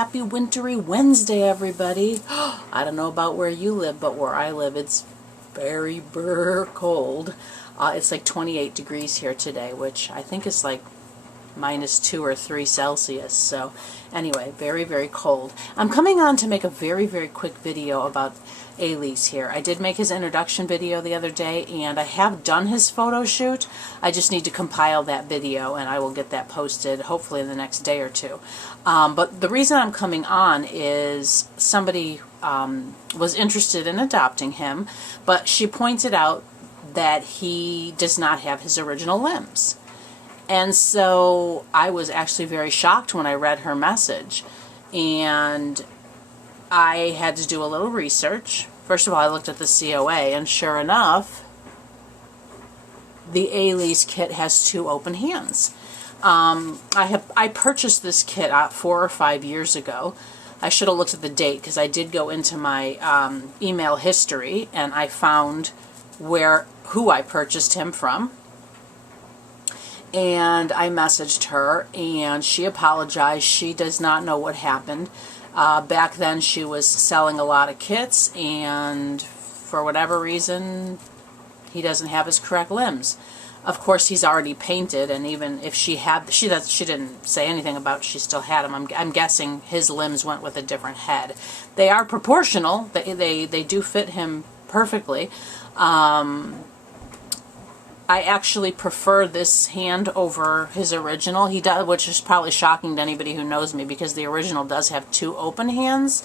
happy wintry Wednesday, everybody. I don't know about where you live, but where I live, it's very cold. It's like 28 degrees here today, which I think is like -2 or 3 Celsius. So anyway, very cold. I'm coming on to make a very quick video about Aelys here. I did make his introduction video the other day, and I have done his photo shoot. I just need to compile that video, and I will get that posted hopefully in the next day or two. But the reason I'm coming on is somebody was interested in adopting him, but she pointed out that he does not have his original limbs. And so I was actually very shocked when I read her message, and I had to do a little research. First of all, I looked at the COA, and sure enough, the Aelys kit has 2 open hands. I purchased this kit 4 or 5 years ago. I should have looked at the date, because I did go into my email history, and I found who I purchased him from. And I messaged her, and she apologized. She does not know what happened. Back then she was selling a lot of kits, and for whatever reason he doesn't have his correct limbs. Of course, he's already painted, and even if she didn't say anything about she still had him. I'm guessing his limbs went with a different head. They are proportional. They do fit him perfectly. I actually prefer this hand over his original. He does, which is probably shocking to anybody who knows me, because the original does have 2 open hands.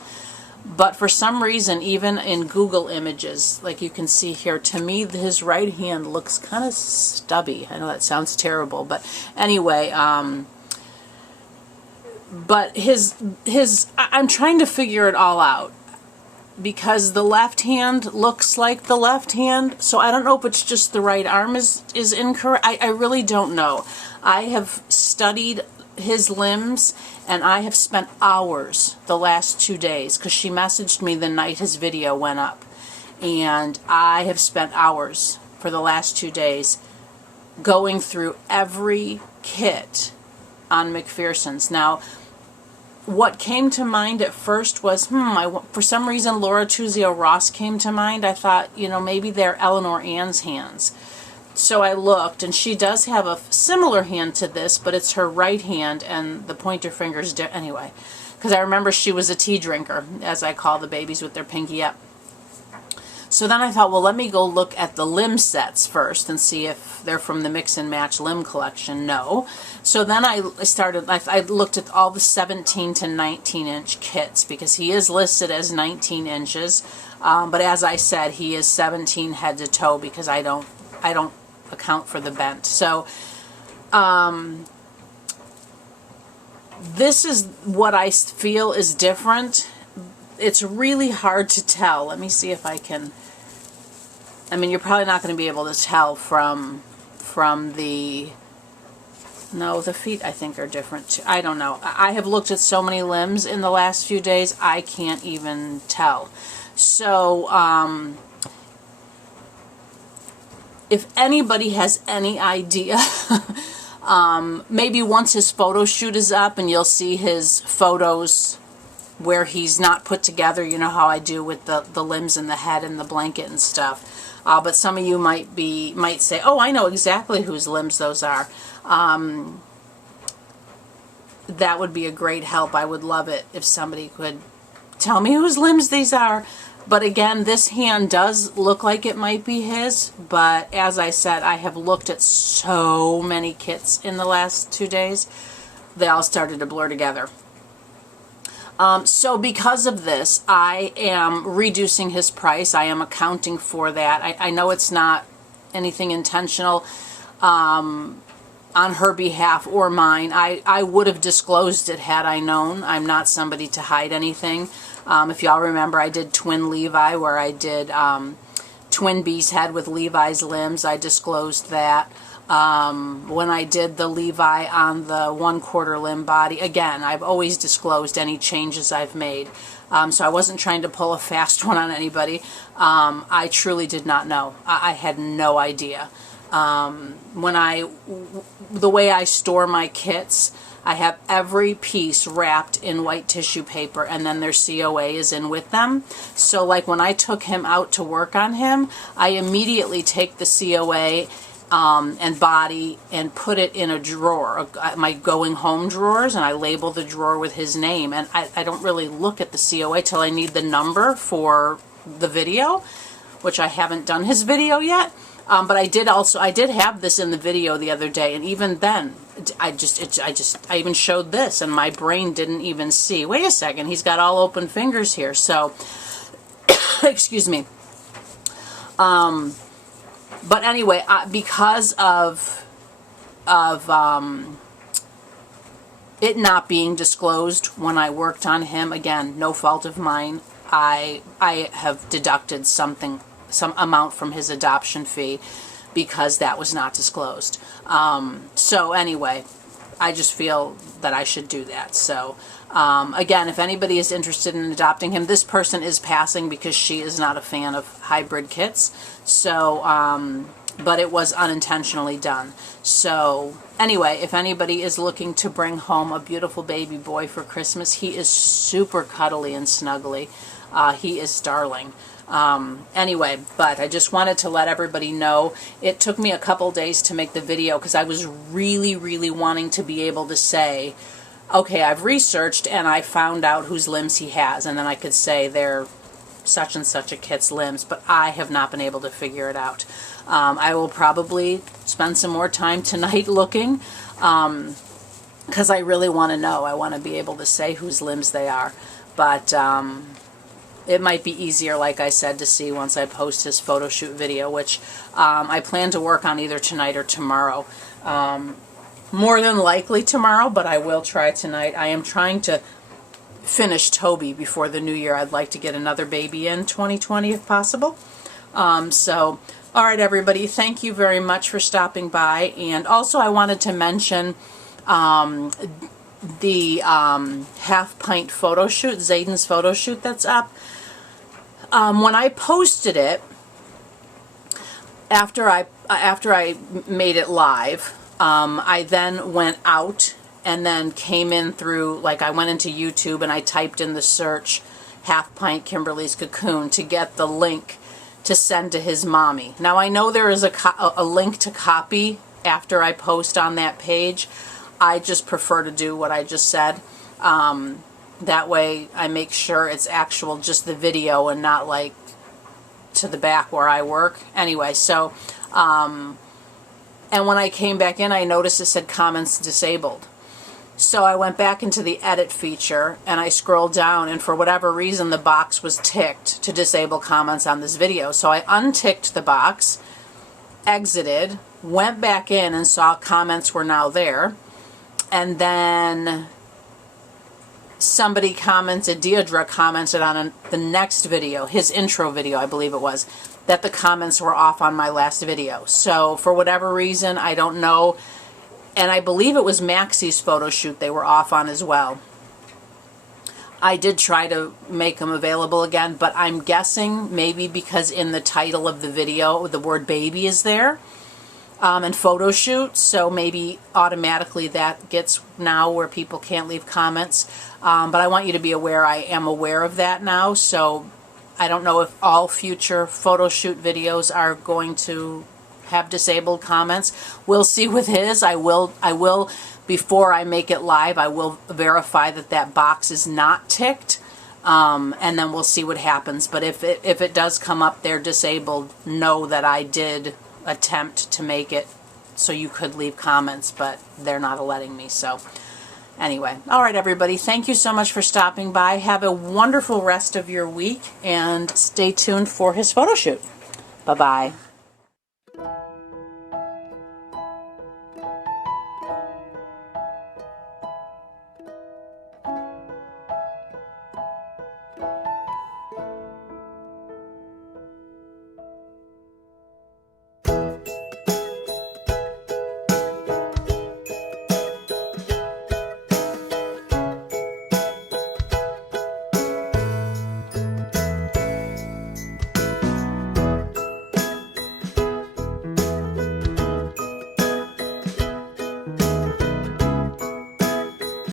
But for some reason, even in Google images, like you can see here, to me his right hand looks kind of stubby. I know that sounds terrible, but anyway, but I'm trying to figure it all out, because the left hand looks like the left hand, so I don't know if it's just the right arm is incorrect. I really don't know. I have studied his limbs, and I have spent hours the last 2 days, because she messaged me the night his video went up, and I have spent hours for the last 2 days going through every kit on McPherson's. Now, what came to mind at first was, for some reason Laura Tuzio Ross came to mind. I thought, maybe they're Eleanor Ann's hands. So I looked, and she does have a similar hand to this, but it's her right hand, and the pointer finger's anyway, because I remember she was a tea drinker, as I call the babies with their pinky up. So then I thought, well, let me go look at the limb sets first and see if they're from the Mix and Match limb collection. No. So then I looked at all the 17 to 19 inch kits, because he is listed as 19 inches. But as I said, he is 17 head to toe, because I don't account for the bent. So this is what I feel is different. It's really hard to tell. Let me see if I can. I mean, you're probably not going to be able to tell from the. No, the feet I think are different too. I don't know. I have looked at so many limbs in the last few days, I can't even tell. So, if anybody has any idea, maybe once his photo shoot is up and you'll see his photos where he's not put together, you know how I do with the limbs and the head and the blanket and stuff. But some of you might say, oh, I know exactly whose limbs those are. That would be a great help. I would love it if somebody could tell me whose limbs these are. But again, this hand does look like it might be his, but as I said, I have looked at so many kits in the last 2 days, they all started to blur together. So because of this, I am reducing his price. I am accounting for that. I know it's not anything intentional on her behalf or mine. I would have disclosed it had I known. I'm not somebody to hide anything. If y'all remember, I did Twin Levi, where I did Twin Beast head with Levi's limbs. I disclosed that. When I did the Levi on the 1/4 limb body, again, I've always disclosed any changes I've made. So I wasn't trying to pull a fast one on anybody. I truly did not know. I had no idea. The way I store my kits, I have every piece wrapped in white tissue paper, and then their COA is in with them. So like when I took him out to work on him, I immediately take the COA and body and put it in a drawer, my going home drawers, and I label the drawer with his name. And I don't really look at the COA till I need the number for the video, which I haven't done his video yet. But I did have this in the video the other day, and even then, I even showed this, and my brain didn't even see. Wait a second, he's got all open fingers here. So, excuse me. But anyway, because of it not being disclosed when I worked on him, again, no fault of mine, I have deducted some amount from his adoption fee because that was not disclosed. So anyway, I just feel that I should do that. So again, if anybody is interested in adopting him, this person is passing because she is not a fan of hybrid kits. So, but it was unintentionally done. So anyway, if anybody is looking to bring home a beautiful baby boy for Christmas, he is super cuddly and snuggly. He is darling. Anyway, but I just wanted to let everybody know. It took me a couple days to make the video because I was really, really wanting to be able to say, okay, I've researched and I found out whose limbs he has, and then I could say they're such and such a kit's limbs, but I have not been able to figure it out. I will probably spend some more time tonight looking because I really want to know. I want to be able to say whose limbs they are, but it might be easier, like I said, to see once I post his photo shoot video, which I plan to work on either tonight or tomorrow. More than likely tomorrow, but I will try tonight. I am trying to finish Toby before the new year. I'd like to get another baby in 2020 if possible. So, all right, everybody, thank you very much for stopping by. And also I wanted to mention the half pint photo shoot, Zayden's photo shoot that's up. When I posted it, after I made it live, I then went out and then came in through, like I went into YouTube and I typed in the search half pint Kymberlee's Cocoon to get the link to send to his mommy. Now I know there is a link to copy after I post on that page. I just prefer to do what I just said. That way I make sure it's actual, just the video and not like to the back where I work. Anyway, so, and when I came back in, I noticed it said comments disabled. So I went back into the edit feature and I scrolled down, and for whatever reason the box was ticked to disable comments on this video. So I unticked the box, exited, went back in and saw comments were now there. And then somebody commented, Deirdre commented on the next video, his intro video, I believe it was, that the comments were off on my last video. So for whatever reason, I don't know, and I believe it was Maxie's photo shoot they were off on as well. I did try to make them available again, but I'm guessing maybe because in the title of the video the word baby is there, and photo shoot, so maybe automatically that gets now where people can't leave comments. But I want you to be aware, I am aware of that now, so I don't know if all future photo shoot videos are going to have disabled comments. We'll see with his. I will before I make it live, I will verify that that box is not ticked, and then we'll see what happens. But if it does come up there disabled, know that I did attempt to make it so you could leave comments, but they're not letting me. So anyway, all right, everybody, thank you so much for stopping by. Have a wonderful rest of your week, and stay tuned for his photo shoot. Bye-bye.